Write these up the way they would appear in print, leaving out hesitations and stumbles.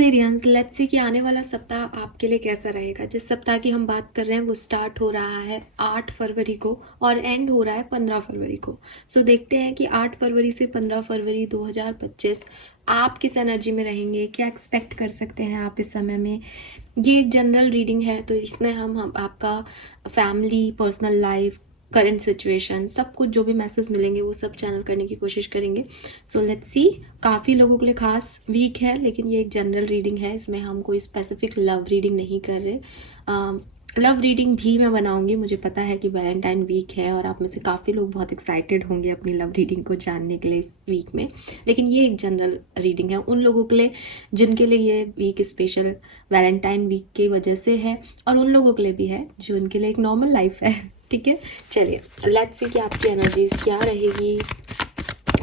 Aquarians, let's see कि आने वाला सप्ताह आपके लिए कैसा रहेगा। जिस सप्ताह की हम बात कर रहे हैं वो स्टार्ट हो रहा है 8 फरवरी को और एंड हो रहा है 15 फरवरी को। सो देखते हैं कि 8 फरवरी से 15 फरवरी 2025 आप किस एनर्जी में रहेंगे, क्या एक्सपेक्ट कर सकते हैं आप इस समय में। ये एक जनरल रीडिंग है, तो इसमें हम आपका family, personal life, current situation, सब कुछ जो भी मैसेज मिलेंगे वो सब चैनल करने की कोशिश करेंगे। So let's see. काफ़ी लोगों के लिए खास वीक है, लेकिन ये एक जनरल रीडिंग है, इसमें हम कोई स्पेसिफिक लव रीडिंग नहीं कर रहे। लव रीडिंग भी मैं बनाऊंगी, मुझे पता है कि वैलेंटाइन वीक है और आप में से काफ़ी लोग बहुत एक्साइटेड होंगे अपनी लव रीडिंग को जानने के लिए इस वीक में। लेकिन ये एक जनरल रीडिंग है उन लोगों के लिए जिनके लिए ये वीक स्पेशल वैलेंटाइन वीक की वजह से है, और उन लोगों के लिए भी है जो उनके लिए एक नॉर्मल लाइफ है। ठीक है, चलिए लेट्स सी कि आपकी एनर्जीज क्या रहेगी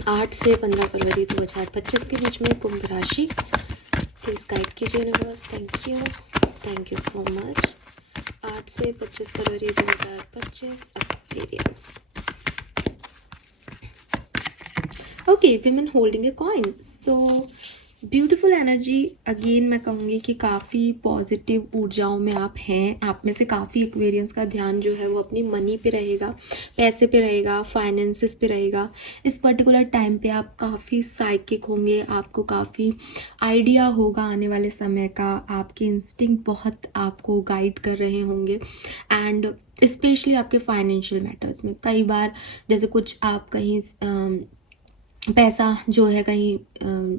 8 से 15 फरवरी 2025 के बीच में। कुंभ राशि, प्लीज गाइड कीजिए universe. Thank you so much. 8 से 25 फरवरी 2025 Aquarians. Okay, women holding a coin. So beautiful energy. Again मैं कहूँगी कि काफ़ी पॉजिटिव ऊर्जाओं में आप हैं। आप में से काफ़ी एक्वेरियंस का ध्यान जो है वो अपनी मनी पे रहेगा, पैसे पे रहेगा, फाइनेंसिस पे रहेगा। इस पर्टिकुलर टाइम पे आप काफ़ी साइकिक होंगे, आपको काफ़ी आइडिया होगा आने वाले समय का। आपके इंस्टिंक्ट बहुत आपको गाइड कर रहे होंगे, एंड स्पेशली आपके फाइनेंशियल मैटर्स में। कई बार जैसे कुछ आप कहीं पैसा जो है कहीं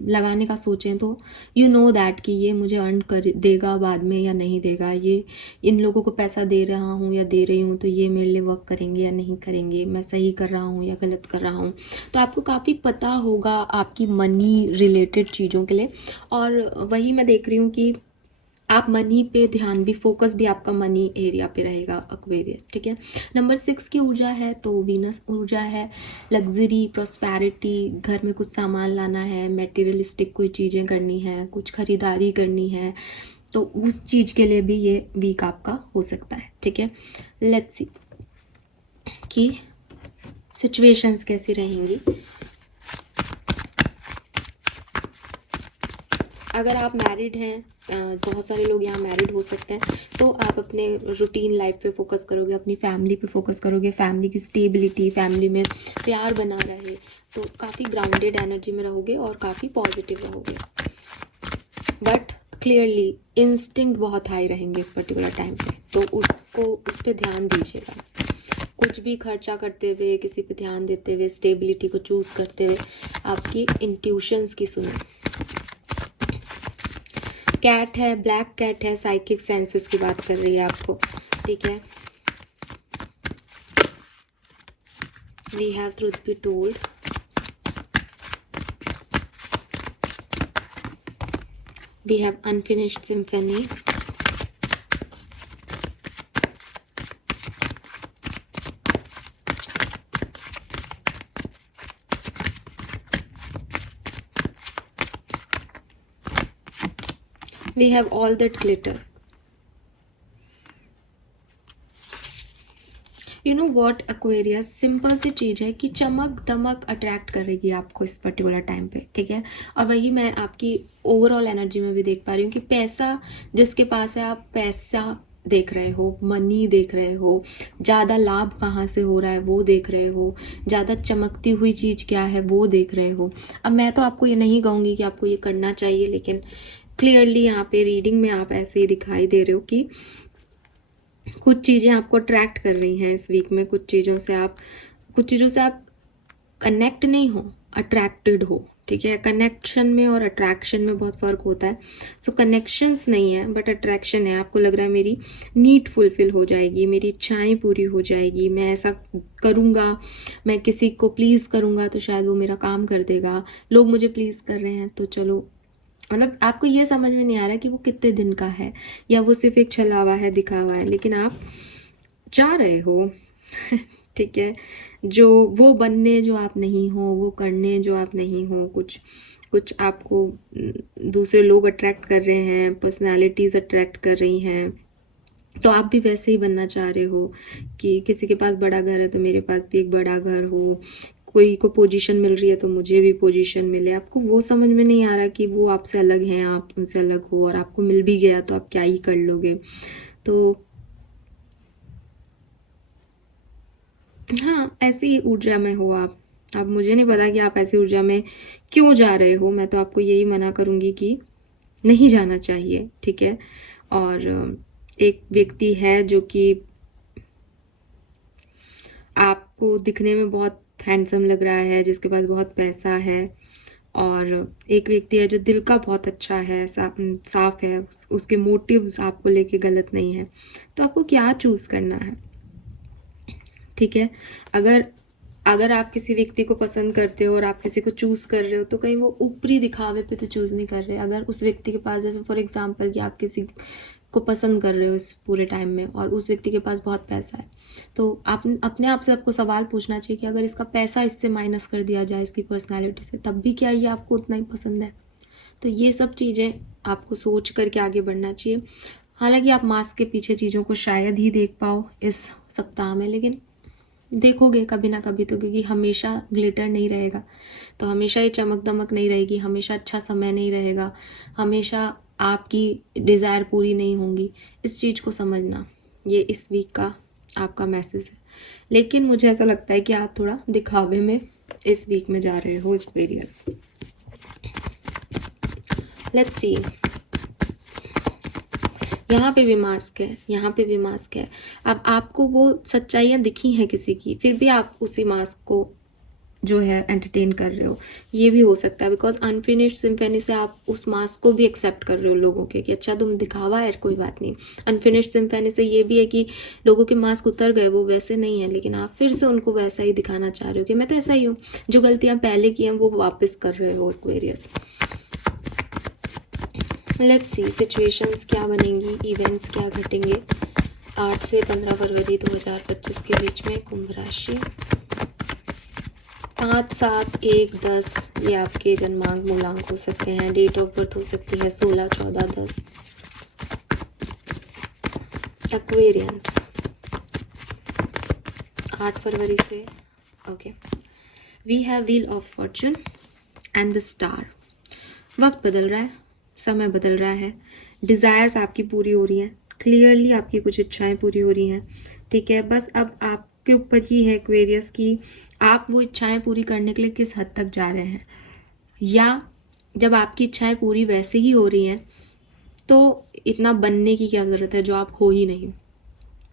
लगाने का सोचें तो यू नो दैट कि ये मुझे अर्न कर देगा बाद में या नहीं देगा, ये इन लोगों को पैसा दे रहा हूँ या दे रही हूँ तो ये मेरे लिए वर्क करेंगे या नहीं करेंगे, मैं सही कर रहा हूँ या गलत कर रहा हूँ। तो आपको काफ़ी पता होगा आपकी मनी रिलेटेड चीज़ों के लिए, और वही मैं देख रही हूँ कि आप मनी पे ध्यान भी, फोकस भी आपका मनी एरिया पे रहेगा एक्वेरियस। ठीक है, नंबर 6 की ऊर्जा है तो वीनस ऊर्जा है। लग्जरी, प्रॉस्पेरिटी, घर में कुछ सामान लाना है, मटेरियलिस्टिक कोई चीज़ें करनी है, कुछ खरीदारी करनी है, तो उस चीज़ के लिए भी ये वीक आपका हो सकता है। ठीक है, लेट्स सी कि सिचुएशंस कैसी रहेंगी। अगर आप मैरिड हैं, बहुत सारे लोग यहाँ मैरिड हो सकते हैं, तो आप अपने रूटीन लाइफ पे फोकस करोगे, अपनी फैमिली पे फोकस करोगे, फैमिली की स्टेबिलिटी, फैमिली में प्यार बना रहे, तो काफ़ी ग्राउंडेड एनर्जी में रहोगे और काफ़ी पॉजिटिव रहोगे। बट क्लियरली इंस्टिंक्ट बहुत हाई रहेंगे इस पर्टिकुलर टाइम पे, तो उस पर ध्यान दीजिएगा। कुछ भी खर्चा करते हुए, किसी पे ध्यान देते हुए, स्टेबिलिटी को चूज करते हुए आपकी इंट्यूशंस की सुनो। कैट है, ब्लैक कैट है, साइकिक सेंसेस की बात कर रही है आपको। ठीक है, we have truth be told, we have unfinished symphony, we have all that glitter. You know what Aquarius, simple सी चीज़ है कि चमक दमक अट्रैक्ट करेगी आपको इस पर्टिकुलर टाइम पे। ठीक है, और वही मैं आपकी ओवरऑल एनर्जी में भी देख पा रही हूँ कि पैसा जिसके पास है, आप पैसा देख रहे हो, मनी देख रहे हो, ज़्यादा लाभ कहाँ से हो रहा है वो देख रहे हो, ज़्यादा चमकती हुई चीज़ क्या है वो देख रहे हो। अब मैं तो आपको ये नहीं कहूँगी कि आपको ये करना चाहिए, लेकिन क्लियरली यहाँ पे रीडिंग में आप ऐसे ही दिखाई दे रहे हो कि कुछ चीज़ें आपको अट्रैक्ट कर रही हैं इस वीक में। कुछ चीज़ों से आप कनेक्ट नहीं हो, अट्रैक्टेड हो। ठीक है, कनेक्शन में और अट्रैक्शन में बहुत फ़र्क होता है। सो कनेक्शंस नहीं है बट अट्रैक्शन है। आपको लग रहा है मेरी नीड फुलफिल हो जाएगी, मेरी इच्छाएं पूरी हो जाएगी, मैं ऐसा करूँगा, मैं किसी को प्लीज़ करूँगा तो शायद वो मेरा काम कर देगा, लोग मुझे प्लीज़ कर रहे हैं तो चलो। मतलब आपको ये समझ में नहीं आ रहा कि वो कितने दिन का है या वो सिर्फ एक छलावा है, दिखावा है, लेकिन आप जा रहे हो। ठीक है, जो वो बनने जो आप नहीं हो, वो करने जो आप नहीं हो, कुछ आपको दूसरे लोग अट्रैक्ट कर रहे हैं, पर्सनालिटीज़ अट्रैक्ट कर रही हैं, तो आप भी वैसे ही बनना चाह रहे हो कि किसी के पास बड़ा घर है तो मेरे पास भी एक बड़ा घर हो, कोई को पोजीशन मिल रही है तो मुझे भी पोजीशन मिले। आपको वो समझ में नहीं आ रहा कि वो आपसे अलग हैं, आप उनसे अलग हो, और आपको मिल भी गया तो आप क्या ही कर लोगे। तो हाँ, ऐसी ऊर्जा में हो आप। अब मुझे नहीं पता कि आप ऐसी ऊर्जा में क्यों जा रहे हो। मैं तो आपको यही मना करूँगी कि नहीं जाना चाहिए, ठीक है। और एक व्यक्ति है जो कि आपको दिखने में बहुत हैंडसम लग रहा है, जिसके पास बहुत पैसा है, और एक व्यक्ति है जो दिल का बहुत अच्छा है, साफ है, उसके मोटिव्स आपको लेके गलत नहीं है। तो आपको क्या चूज़ करना है, ठीक है। अगर अगर आप किसी व्यक्ति को पसंद करते हो और आप किसी को चूज़ कर रहे हो तो कहीं वो ऊपरी दिखावे पे तो चूज़ नहीं कर रहे। अगर उस व्यक्ति के पास, जैसे फॉर एग्जांपल कि आप किसी को पसंद कर रहे हो इस पूरे टाइम में और उस व्यक्ति के पास बहुत पैसा है, तो आप अपने आप से आपको सवाल पूछना चाहिए कि अगर इसका पैसा इससे माइनस कर दिया जाए इसकी पर्सनैलिटी से, तब भी क्या ये आपको उतना ही पसंद है। तो ये सब चीज़ें आपको सोच करके आगे बढ़ना चाहिए। हालांकि आप मास्क के पीछे चीज़ों को शायद ही देख पाओ इस सप्ताह में, लेकिन देखोगे कभी ना कभी तो, क्योंकि हमेशा ग्लिटर नहीं रहेगा, तो हमेशा ही चमक दमक नहीं रहेगी, हमेशा अच्छा समय नहीं रहेगा, हमेशा आपकी डिज़ायर पूरी नहीं होंगी। इस चीज़ को समझना, ये इस वीक का आपका मैसेज है। लेकिन मुझे ऐसा लगता है कि आप थोड़ा दिखावे में इस वीक में जा रहे हो एक्वेरियस। लेट्स सी, यहाँ पे भी मास्क है, यहाँ पे भी मास्क है। अब आपको वो सच्चाइयाँ दिखी हैं किसी की, फिर भी आप उसी मास्क को जो है एंटरटेन कर रहे हो, ये भी हो सकता है। बिकॉज अनफिनिश्ड सिम्फनी से आप उस मास्क को भी एक्सेप्ट कर रहे हो लोगों के, कि अच्छा तुम दिखावा है, कोई बात नहीं। अनफिनिश्ड सिम्फनी से ये भी है कि लोगों के मास्क उतर गए, वो वैसे नहीं है, लेकिन आप फिर से उनको वैसा ही दिखाना चाह रहे हो कि मैं तो ऐसा ही हूँ। जो गलतियाँ पहले की हैं वो वापस कर रहे हो एक्वेरियस। लेट्स सी सिचुएशंस क्या बनेंगी, इवेंट्स क्या घटेंगे 8 से 15 फरवरी 2025 के बीच में कुंभ राशि। 5, 7, 1, 10 ये आपके जन्मांक मूलांक हो सकते हैं। डेट ऑफ बर्थ हो सकती है 16, 14, 10। एक्वेरियंस 8 फरवरी से, okay. We have wheel of fortune and the star. वक्त बदल रहा है, समय बदल रहा है, डिज़ायर्स आपकी पूरी हो रही हैं, क्लियरली आपकी कुछ इच्छाएं पूरी हो रही हैं, ठीक है। बस अब आपके ऊपर ही है एक्वेरियस कि आप वो इच्छाएं पूरी करने के लिए किस हद तक जा रहे हैं। या जब आपकी इच्छाएं पूरी वैसे ही हो रही हैं तो इतना बनने की क्या ज़रूरत है जो आप हो ही नहीं।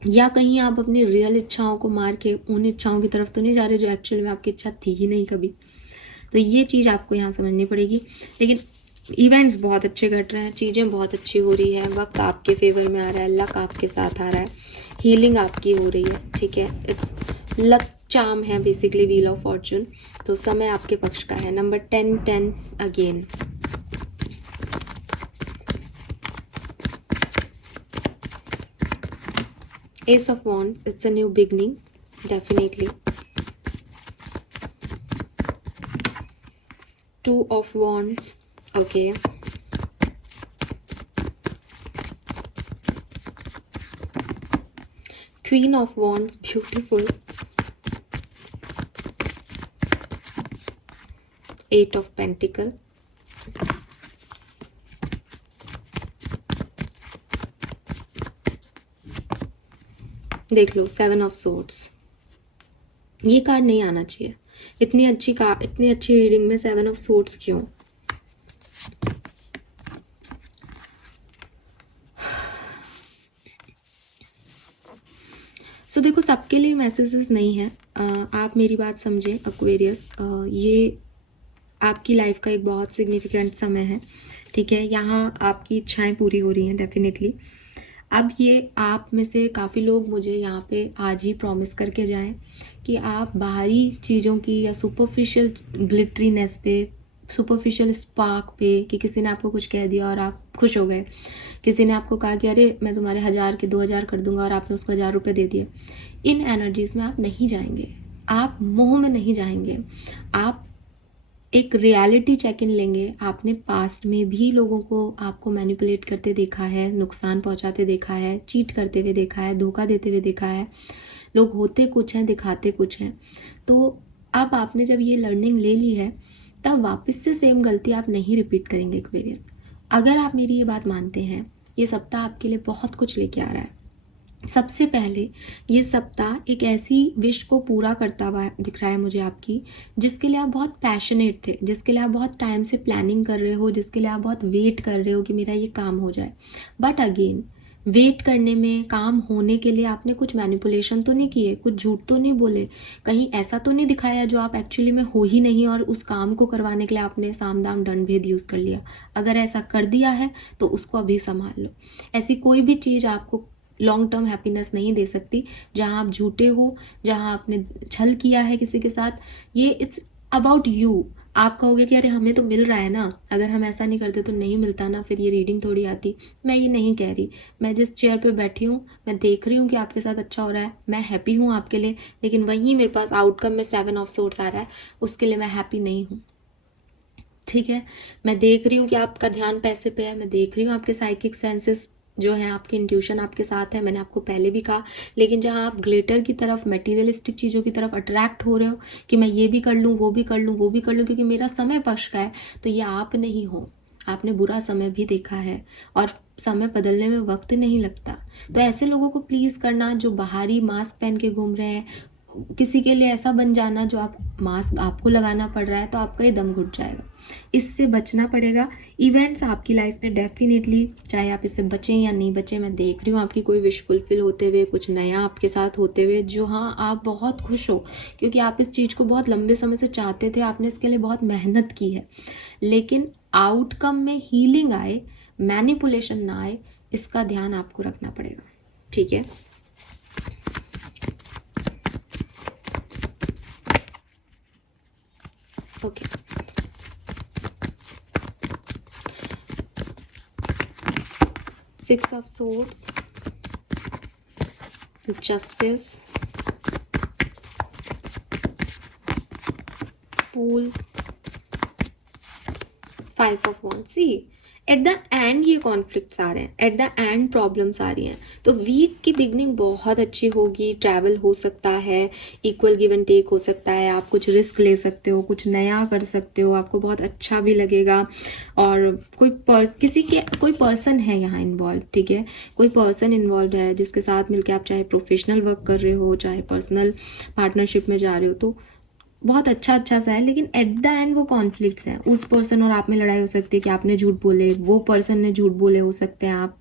या कहीं आप अपनी रियल इच्छाओं को मार के उन इच्छाओं की तरफ तो नहीं जा रहे जो एक्चुअल में आपकी इच्छा थी ही नहीं कभी। तो ये चीज़ आपको यहाँ समझनी पड़ेगी। लेकिन इवेंट्स बहुत अच्छे घट रहे हैं, चीज़ें बहुत अच्छी हो रही हैं, वक्त आपके फेवर में आ रहा है, लक आपके साथ आ रहा है, हीलिंग आपकी हो रही है, ठीक है। इट्स लक चार्म है बेसिकली व्हील ऑफ फॉर्चून। तो समय आपके पक्ष का है। Number 10, 10 again. Ace of Wands, it's a new beginning, definitely. 2 of Wands, okay. Queen of Wands, beautiful. 8 of Pentacle. देख लो 7 of Swords। ये कार्ड नहीं आना चाहिए। इतनी अच्छी कार्ड, इतनी अच्छी रीडिंग में 7 of Swords क्यों? सो देखो, सबके लिए मैसेजेस नहीं है। आप मेरी बात समझे एक्वेरियस, ये आपकी लाइफ का एक बहुत सिग्निफिकेंट समय है, ठीक है। यहाँ आपकी इच्छाएं पूरी हो रही हैं डेफिनेटली। अब ये आप में से काफ़ी लोग मुझे यहाँ पे आज ही प्रॉमिस करके जाएं कि आप बाहरी चीज़ों की या सुपरफिशियल ग्लिटरीनेस पे, सुपरफिशियल स्पार्क पे, कि किसी ने आपको कुछ कह दिया और आप खुश हो गए, किसी ने आपको कहा कि अरे मैं तुम्हारे 1000 के 2000 कर दूंगा और आपने उसको 1000 रुपये दे दिए। इन एनर्जीज में आप नहीं जाएंगे, आप मोह में नहीं जाएंगे। आप एक रियलिटी चेक इन लेंगे। आपने पास्ट में भी लोगों को आपको मैनिपुलेट करते देखा है, नुकसान पहुंचाते देखा है, चीट करते हुए देखा है, धोखा देते हुए देखा है। लोग होते कुछ हैं, दिखाते कुछ हैं। तो अब आपने जब ये लर्निंग ले ली है, तब वापस से सेम गलती आप नहीं रिपीट करेंगे एक्वेरियस। अगर आप मेरी ये बात मानते हैं, ये सप्ताह आपके लिए बहुत कुछ लेके आ रहा है। सबसे पहले ये सप्ताह एक ऐसी विश को पूरा करता हुआ दिख रहा है मुझे आपकी, जिसके लिए आप बहुत पैशनेट थे, जिसके लिए आप बहुत टाइम से प्लानिंग कर रहे हो, जिसके लिए आप बहुत वेट कर रहे हो कि मेरा ये काम हो जाए। बट अगेन, वेट करने में, काम होने के लिए आपने कुछ मैनिपुलेशन तो नहीं किए, कुछ झूठ तो नहीं बोले, कहीं ऐसा तो नहीं दिखाया जो आप एक्चुअली में हो ही नहीं, और उस काम को करवाने के लिए आपने साम दाम दंड भेद यूज़ कर लिया। अगर ऐसा कर दिया है तो उसको अभी संभाल लो। ऐसी कोई भी चीज़ आपको लॉन्ग टर्म हैप्पीनेस नहीं दे सकती जहां आप झूठे हो, जहां आपने छल किया है किसी के साथ। ये इट्स अबाउट यू। आप कहोगे कि अरे हमें तो मिल रहा है ना, अगर हम ऐसा नहीं करते तो नहीं मिलता ना, फिर ये रीडिंग थोड़ी आती। मैं ये नहीं कह रही। मैं जिस चेयर पे बैठी हूँ, मैं देख रही हूँ कि आपके साथ अच्छा हो रहा है, मैं हैप्पी हूँ आपके लिए, लेकिन वहीं मेरे पास आउटकम में 7 ऑफ सोर्स आ रहा है, उसके लिए मैं हैप्पी नहीं हूँ। ठीक है, मैं देख रही हूँ कि आपका ध्यान पैसे पे है, मैं देख रही हूँ आपके साइकिक सेंसेस जो है, आपकी इंट्यूशन आपके साथ है, मैंने आपको पहले भी कहा। लेकिन जहाँ आप ग्लिटर की तरफ, मटेरियलिस्टिक चीज़ों की तरफ अट्रैक्ट हो रहे हो कि मैं ये भी कर लूँ, वो भी कर लूँ, वो भी कर लूँ, क्योंकि मेरा समय पक्ष का है, तो ये आप नहीं हो। आपने बुरा समय भी देखा है, और समय बदलने में वक्त नहीं लगता। तो ऐसे लोगों को प्लीज़ करना जो बाहरी मास्क पहन के घूम रहे हैं, किसी के लिए ऐसा बन जाना जो आप मास्क आपको लगाना पड़ रहा है, तो आपका ही दम घुट जाएगा। इससे बचना पड़ेगा। इवेंट्स आपकी लाइफ में डेफिनेटली, चाहे आप इससे बचें या नहीं बचें, मैं देख रही हूँ आपकी कोई विश फुलफिल होते हुए, कुछ नया आपके साथ होते हुए, जो हाँ आप बहुत खुश हो, क्योंकि आप इस चीज़ को बहुत लंबे समय से चाहते थे, आपने इसके लिए बहुत मेहनत की है। लेकिन आउटकम में हीलिंग आए, मैनिपुलेशन ना आए, इसका ध्यान आपको रखना पड़ेगा। ठीक है, okay. Six of Swords, Justice, Fool, Five of Wands. See, at the end ये कॉन्फ्लिक्ट्स आ रहे हैं, एट द एंड प्रॉब्लम्स आ रही हैं। तो वीक की बिगनिंग बहुत अच्छी होगी, ट्रैवल हो सकता है, इक्वल गिव एंड टेक हो सकता है, आप कुछ रिस्क ले सकते हो, कुछ नया कर सकते हो, आपको बहुत अच्छा भी लगेगा। और कोई पर्सन है यहाँ इन्वॉल्व, ठीक है, कोई पर्सन इन्वॉल्व है जिसके साथ मिलकर आप चाहे प्रोफेशनल वर्क कर रहे हो, चाहे पर्सनल पार्टनरशिप में जा रहे हो, तो बहुत अच्छा सा है। लेकिन एट द एंड वो कॉन्फ्लिक्ट्स हैं, उस पर्सन और आप में लड़ाई हो सकती है कि आपने झूठ बोले, वो पर्सन ने झूठ बोले हो सकते हैं, आप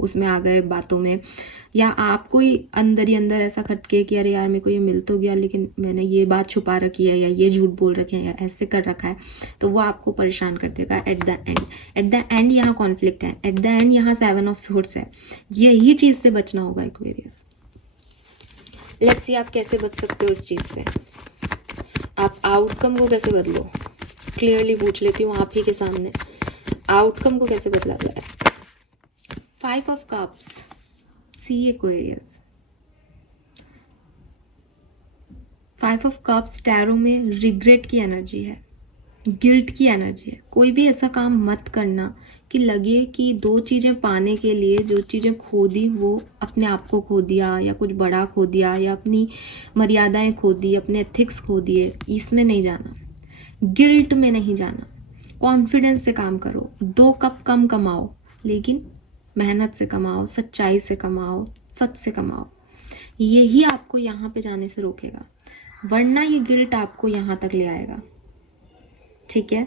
उसमें आ गए बातों में, या आपको ही अंदर ऐसा खटके कि अरे यार मेरे को ये मिल तो गया, लेकिन मैंने ये बात छुपा रखी है, या ये झूठ बोल रखे हैं, या ऐसे कर रखा है, तो वो आपको परेशान कर देगा एट द एंड यहाँ कॉन्फ्लिक्ट है, एट द एंड यहाँ 7 ऑफ सोर्ड्स है। यही चीज़ से बचना होगा एक्वेरियस। लेट्स सी आप कैसे बच सकते हो इस चीज़ से, आप आउटकम को कैसे बदलो। क्लियरली पूछ लेती हूँ आप ही के सामने, आउटकम को कैसे बदला जाए। 5 of cups, see Aquarius. 5 of cups tarot में रिग्रेट की एनर्जी है, गिल्ट की एनर्जी है। कोई भी ऐसा काम मत करना कि लगे कि 2 चीज़ें पाने के लिए जो चीज़ें खो दी, वो अपने आप को खो दिया, या कुछ बड़ा खो दिया, या अपनी मर्यादाएं खो दी, अपने एथिक्स खो दिए। इसमें नहीं जाना, गिल्ट में नहीं जाना। कॉन्फिडेंस से काम करो, 2 कप कम कमाओ, लेकिन मेहनत से कमाओ, सच्चाई से कमाओ, सच से कमाओ। यही आपको यहाँ पे जाने से रोकेगा, वरना ये गिल्ट आपको यहाँ तक ले आएगा। ठीक है,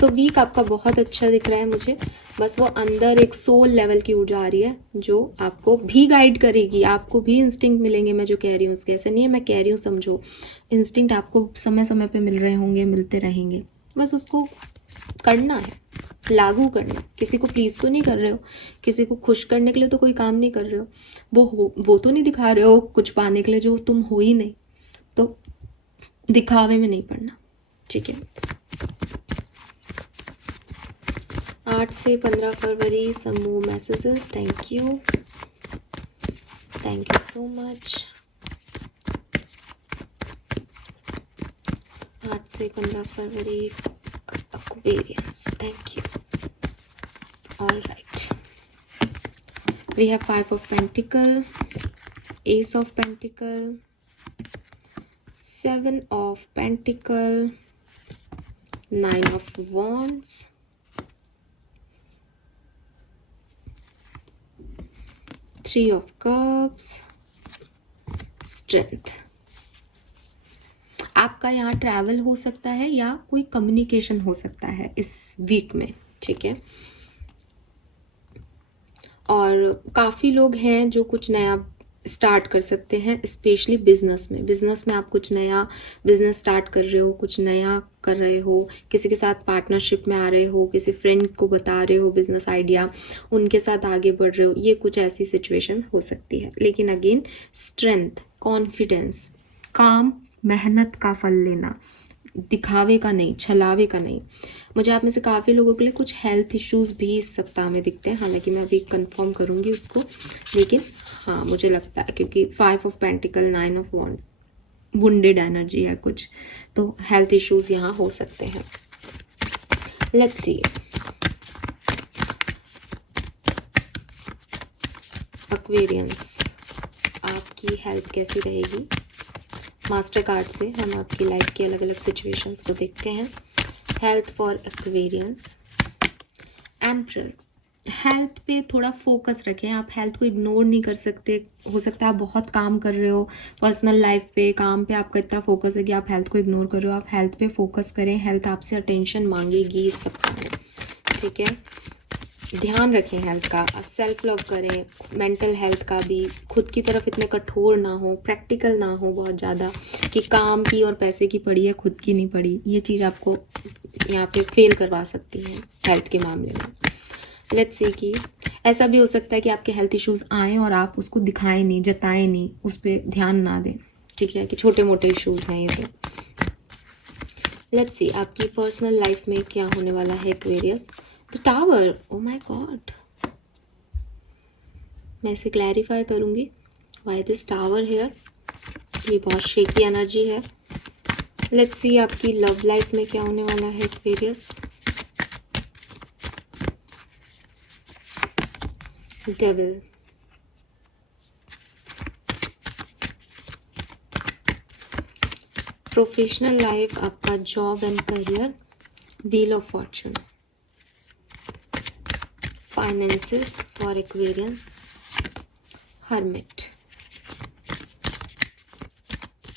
सो वीक आपका बहुत अच्छा दिख रहा है मुझे। बस वो अंदर एक सोल लेवल की ऊर्जा आ रही है जो आपको भी गाइड करेगी, आपको भी इंस्टिंक्ट मिलेंगे। मैं जो कह रही हूँ उसके ऐसे नहीं है, मैं कह रही हूँ समझो, इंस्टिंक्ट आपको समय समय पे मिल रहे होंगे, मिलते रहेंगे, बस उसको करना है, लागू करना। किसी को प्लीज तो नहीं कर रहे हो, किसी को खुश करने के लिए तो कोई काम नहीं कर रहे हो, वो तो नहीं दिखा रहे हो कुछ पाने के लिए जो तुम हो ही नहीं, तो दिखावे में नहीं पड़ना। ठीक है, 8 से 15 फरवरी, some more messages. Thank you so much. 8 से 15 फरवरी, Aquarius, thank you. All right, we have 5 of Pentacles, Ace of Pentacle, 7 of Pentacle, 9 of Wands, 3 of Cups, Strength. आपका यहाँ ट्रैवल हो सकता है या कोई कम्युनिकेशन हो सकता है इस वीक में, ठीक है। और काफ़ी लोग हैं जो कुछ नया स्टार्ट कर सकते हैं, स्पेशली बिजनेस में आप कुछ नया बिजनेस स्टार्ट कर रहे हो, कुछ नया कर रहे हो, किसी के साथ पार्टनरशिप में आ रहे हो, किसी फ्रेंड को बता रहे हो बिजनेस आइडिया, उनके साथ आगे बढ़ रहे हो, ये कुछ ऐसी सिचुएशन हो सकती है। लेकिन अगेन स्ट्रेंथ, कॉन्फिडेंस, काम, मेहनत का फल लेना, दिखावे का नहीं, छलावे का नहीं। मुझे आप में से काफ़ी लोगों के लिए कुछ हेल्थ इश्यूज भी इस सप्ताह में दिखते हैं, हालांकि मैं अभी कंफर्म करूंगी उसको, लेकिन हाँ मुझे लगता है क्योंकि 5 of pentacle, 9 of wand, wounded energy है कुछ, तो हेल्थ इश्यूज यहाँ हो सकते हैं। लेट्स सी एक्वेरियंस, आपकी हेल्थ कैसी रहेगी। मास्टर कार्ड से हम आपकी लाइफ की अलग अलग सिचुएशंस को देखते हैं। Health for Aquarians, emperor, health पे थोड़ा फोकस रखें। आप हेल्थ को इग्नोर नहीं कर सकते। हो सकता है आप बहुत काम कर रहे हो पर्सनल लाइफ पे, काम पे आपका इतना फोकस है कि आप हेल्थ को इग्नोर कर रहे हो। आप हेल्थ पे फोकस करें, हेल्थ आपसे अटेंशन मांगेगी इस सप्ताह में, ठीक है। ध्यान रखें हेल्थ का, सेल्फ लव करें, मेंटल हेल्थ का भी। खुद की तरफ इतने कठोर ना हो, प्रैक्टिकल ना हो बहुत ज़्यादा कि काम की और पैसे की पड़ी है, खुद की नहीं पड़ी। ये चीज़ आपको यहाँ पे फेल करवा सकती है हेल्थ के मामले में। लेट्स सी कि ऐसा भी हो सकता है कि आपके हेल्थ इश्यूज आएँ और आप उसको दिखाएं नहीं, जताएं नहीं, उस पर ध्यान ना दें, ठीक है, कि छोटे मोटे इश्यूज हैं ये तो। लेट्स सी आपकी पर्सनल लाइफ में क्या होने वाला है Aquarius. The tower, oh my God, मैं इसे क्लैरिफाई करूंगी। व्हाई दिस टावर हियर, ये बहुत शेकी एनर्जी है। लेट्स सी आपकी लव लाइफ में क्या होने वाला है एक्वेरियस। डेविल, प्रोफेशनल लाइफ, आपका job and career, wheel of fortune. Finances for Aquarians, hermit.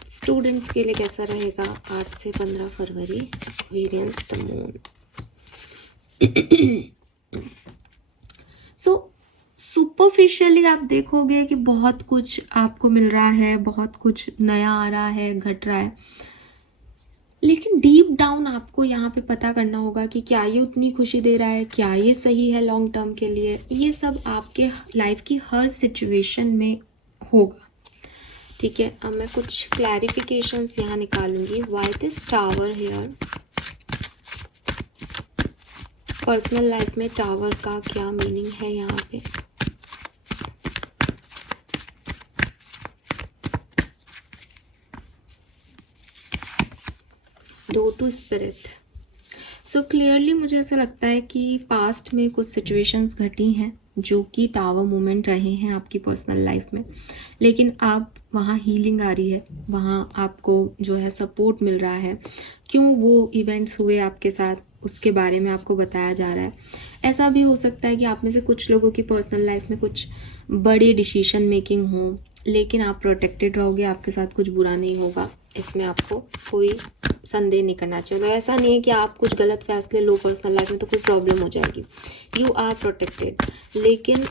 Students के लिए कैसा रहेगा 8 से 15 फरवरी Aquarians, the moon. So superficially आप देखोगे कि बहुत कुछ आपको मिल रहा है, बहुत कुछ नया आ रहा है, घट रहा है, लेकिन डीप डाउन आपको यहाँ पे पता करना होगा कि क्या ये उतनी खुशी दे रहा है, क्या ये सही है लॉन्ग टर्म के लिए। ये सब आपके लाइफ की हर सिचुएशन में होगा, ठीक है। अब मैं कुछ क्लैरिफिकेशंस यहाँ निकालूंगी। Why this tower here, personal life में टावर का क्या मीनिंग है यहाँ पे। Door to spirit. So clearly मुझे ऐसा लगता है कि पास्ट में कुछ सिचुएशंस घटी हैं जो कि टावर मोमेंट रहे हैं आपकी पर्सनल लाइफ में, लेकिन अब वहाँ हीलिंग आ रही है, वहाँ आपको जो है सपोर्ट मिल रहा है। क्यों वो इवेंट्स हुए आपके साथ, उसके बारे में आपको बताया जा रहा है। ऐसा भी हो सकता है कि आप में से कुछ लोगों की पर्सनल लाइफ में कुछ बड़ी डिसीजन मेकिंग हो, लेकिन आप प्रोटेक्टेड रहोगे, आपके साथ कुछ बुरा नहीं होगा, इसमें आपको कोई संदेह नहीं करना चाहिए। तो ऐसा नहीं है कि आप कुछ गलत फैसले लो पर्सनल लाइफ में तो कोई प्रॉब्लम हो जाएगी, यू आर प्रोटेक्टेड। लेकिन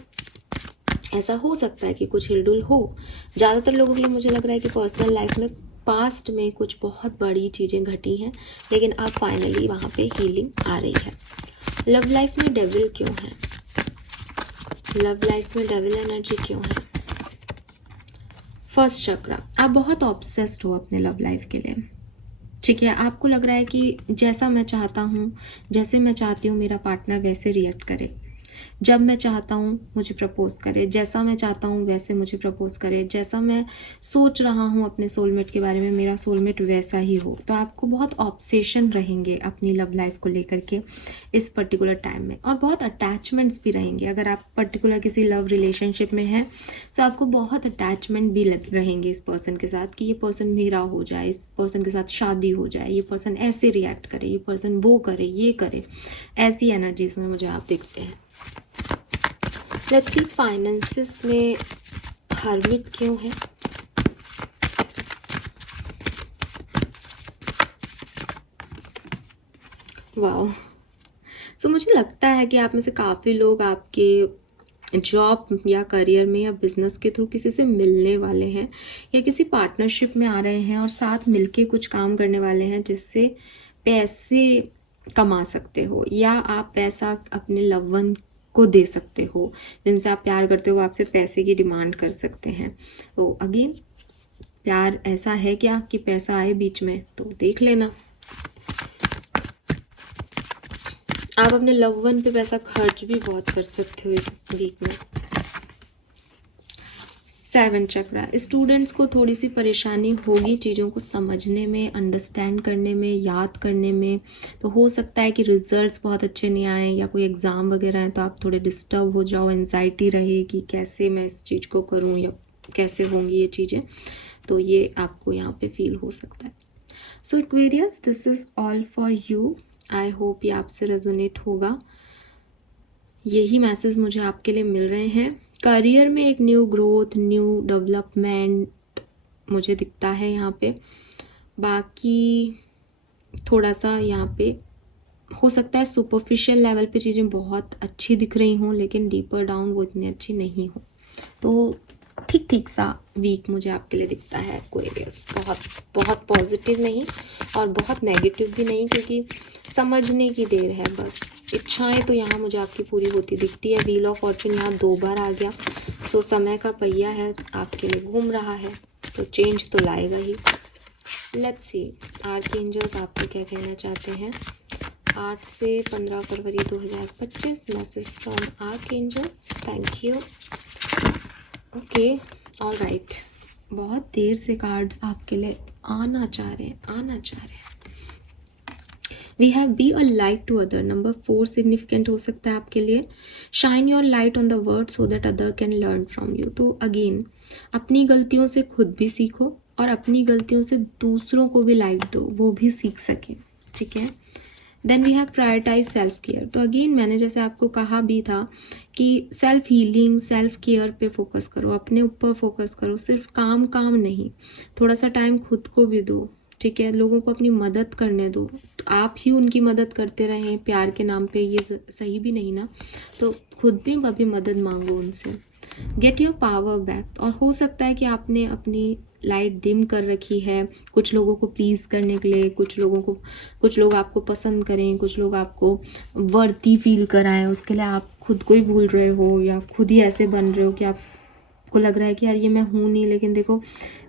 ऐसा हो सकता है कि कुछ हिलडुल हो। ज़्यादातर लोगों के लिए मुझे लग रहा है कि पर्सनल लाइफ में पास्ट में कुछ बहुत बड़ी चीज़ें घटी हैं, लेकिन अब फाइनली वहाँ पे हीलिंग आ रही है। लव लाइफ में डेविल क्यों है, लव लाइफ में डेविल एनर्जी क्यों है। फर्स्ट चक्रा, आप बहुत ऑब्सेस्ड हो अपने लव लाइफ के लिए, ठीक है। आपको लग रहा है कि जैसा मैं चाहता हूँ, जैसे मैं चाहती हूँ मेरा पार्टनर वैसे रिएक्ट करे, जब मैं चाहता हूँ मुझे प्रपोज करे, जैसा मैं चाहता हूँ वैसे मुझे प्रपोज करे, जैसा मैं सोच रहा हूँ अपने सोलमेट के बारे में मेरा सोलमेट वैसा ही हो। तो आपको बहुत ऑब्सेशन रहेंगे अपनी लव लाइफ को लेकर के इस पर्टिकुलर टाइम में, और बहुत अटैचमेंट्स भी रहेंगे। अगर आप पर्टिकुलर किसी लव रिलेशनशिप में हैं तो आपको बहुत अटैचमेंट भी रहेंगे इस पर्सन के साथ, कि ये पर्सन मेरा हो जाए, इस पर्सन के साथ शादी हो जाए, ये पर्सन ऐसे रिएक्ट करे, ये पर्सन वो करे, ये करे। ऐसी एनर्जीज में मुझे आप दिखते हैं। लेट्स सी फाइनेंसेस में हर्मिट क्यों है। वाओ। सो मुझे लगता है कि आप में से काफ़ी लोग आपके जॉब या करियर में या बिजनेस के थ्रू किसी से मिलने वाले हैं, या किसी पार्टनरशिप में आ रहे हैं और साथ मिलके कुछ काम करने वाले हैं जिससे पैसे कमा सकते हो, या आप पैसा अपने लव वन को दे सकते हो। जिनसे आप प्यार करते हो वो आपसे पैसे की डिमांड कर सकते हैं। तो अगेन प्यार ऐसा है क्या कि पैसा आए बीच में, तो देख लेना। आप अपने लव वन पे पैसा खर्च भी बहुत कर सकते हो इस वीक में। 7 चक्रा, स्टूडेंट्स को थोड़ी सी परेशानी होगी चीज़ों को समझने में, अंडरस्टैंड करने में, याद करने में। तो हो सकता है कि रिजल्ट्स बहुत अच्छे नहीं आए, या कोई एग्ज़ाम वगैरह है तो आप थोड़े डिस्टर्ब हो जाओ, एंजाइटी रहे कि कैसे मैं इस चीज़ को करूँ या कैसे होंगी ये चीज़ें। तो ये आपको यहाँ पे फील हो सकता है। So Aquarius, this is all for you. I hope ये आपसे रेजोनेट होगा। यही मैसेज मुझे आपके लिए मिल रहे हैं। करियर में एक न्यू ग्रोथ, न्यू डेवलपमेंट मुझे दिखता है यहाँ पे। बाकी थोड़ा सा यहाँ पे हो सकता है सुपरफिशियल लेवल पे चीज़ें बहुत अच्छी दिख रही हों, लेकिन डीपर डाउन वो इतनी अच्छी नहीं हो। तो ठीक ठीक सा वीक मुझे आपके लिए दिखता है एक्वेरियस। बहुत बहुत पॉजिटिव नहीं और बहुत नेगेटिव भी नहीं, क्योंकि समझने की देर है बस। इच्छाएं तो यहाँ मुझे आपकी पूरी होती दिखती है। व्हील ऑफ फॉर्चून यहाँ 2 बार आ गया। सो समय का पहिया है आपके लिए घूम रहा है, तो चेंज तो लाएगा ही। लेट्स सी आर्कएंजल्स आपको क्या कहना चाहते हैं। 8 से 15 फरवरी 2025 message from archangels. Thank you. Okay, alright. बहुत देर से कार्ड्स आपके लिए आना चाह रहे हैं। We have be a light to other. Number 4 significant हो सकता है आपके लिए। Shine your light on the world so that other can learn from you. तो अगेन अपनी गलतियों से खुद भी सीखो और अपनी गलतियों से दूसरों को भी लाइट दो, वो भी सीख सकें। ठीक है। Then we have prioritize self care. तो अगेन मैंने जैसे आपको कहा भी था कि सेल्फ हीलिंग, सेल्फ केयर पे फोकस करो, अपने ऊपर फोकस करो। सिर्फ काम नहीं, थोड़ा सा टाइम खुद को भी दो। ठीक है। लोगों को अपनी मदद करने दो। तो आप ही उनकी मदद करते रहें प्यार के नाम पे, ये सही भी नहीं ना। तो खुद भी कभी मदद मांगो उनसे। Get your power back. और हो सकता है कि आपने अपनी लाइट डिम कर रखी है कुछ लोगों को प्लीज़ करने के लिए, कुछ लोग आपको पसंद करें, कुछ लोग आपको वर्ती फील कराएं, उसके लिए आप खुद को ही भूल रहे हो, या खुद ही ऐसे बन रहे हो कि आपको लग रहा है कि यार ये मैं हूँ नहीं, लेकिन देखो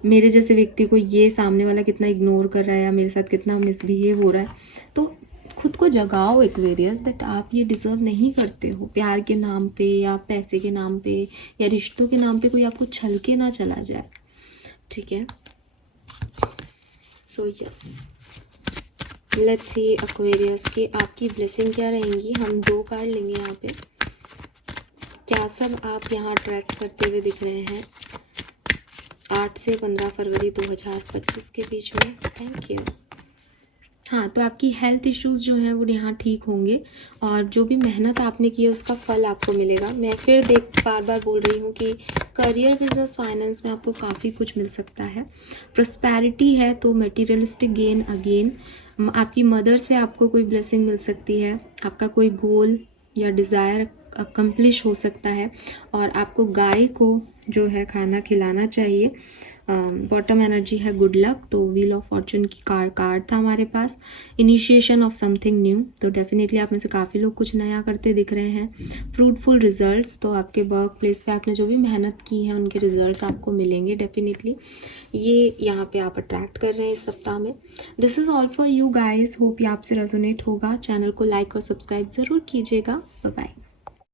मेरे जैसे व्यक्ति को ये सामने वाला कितना इग्नोर कर रहा है या मेरे साथ कितना मिसबिहेव हो रहा है। तो खुद को जगाओ एक्वेरियस, दैट आप ये डिज़र्व नहीं करते हो। प्यार के नाम पे या पैसे के नाम पे या रिश्तों के नाम पे कोई आपको छल के ना चला जाए। ठीक है। So yes, let's see Aquarius की आपकी ब्लेसिंग क्या रहेंगी। हम 2 कार्ड लेंगे यहाँ पे। क्या सब आप यहाँ अट्रैक्ट करते हुए दिख रहे हैं 8 से 15 फरवरी 2025 के बीच में। Thank you. हाँ, तो आपकी हेल्थ इश्यूज़ जो हैं वो यहाँ ठीक होंगे, और जो भी मेहनत आपने की है उसका फल आपको मिलेगा। मैं फिर बार बार बोल रही हूँ कि करियर, बिजनेस, फाइनेंस में आपको काफ़ी कुछ मिल सकता है। प्रॉस्पेरिटी है तो मटेरियलिस्टिक गेन अगेन। आपकी मदर से आपको कोई ब्लेसिंग मिल सकती है, आपका कोई गोल या डिज़ायर अकम्प्लिश हो सकता है, और आपको गाय को जो है खाना खिलाना चाहिए। बॉटम एनर्जी है गुड लक। तो व्हील ऑफ फॉर्चून की कार्ड था हमारे पास, इनिशिएशन ऑफ समथिंग न्यू। तो डेफिनेटली आप में से काफ़ी लोग कुछ नया करते दिख रहे हैं। फ्रूटफुल रिजल्ट्स, तो आपके वर्क प्लेस पे आपने जो भी मेहनत की है उनके रिजल्ट्स आपको मिलेंगे डेफिनेटली। ये यहाँ पे आप अट्रैक्ट कर रहे हैं इस सप्ताह में। This is all for you guys. Hope ये आपसे रेजोनेट होगा। चैनल को लाइक और सब्सक्राइब ज़रूर कीजिएगा। Bye bye.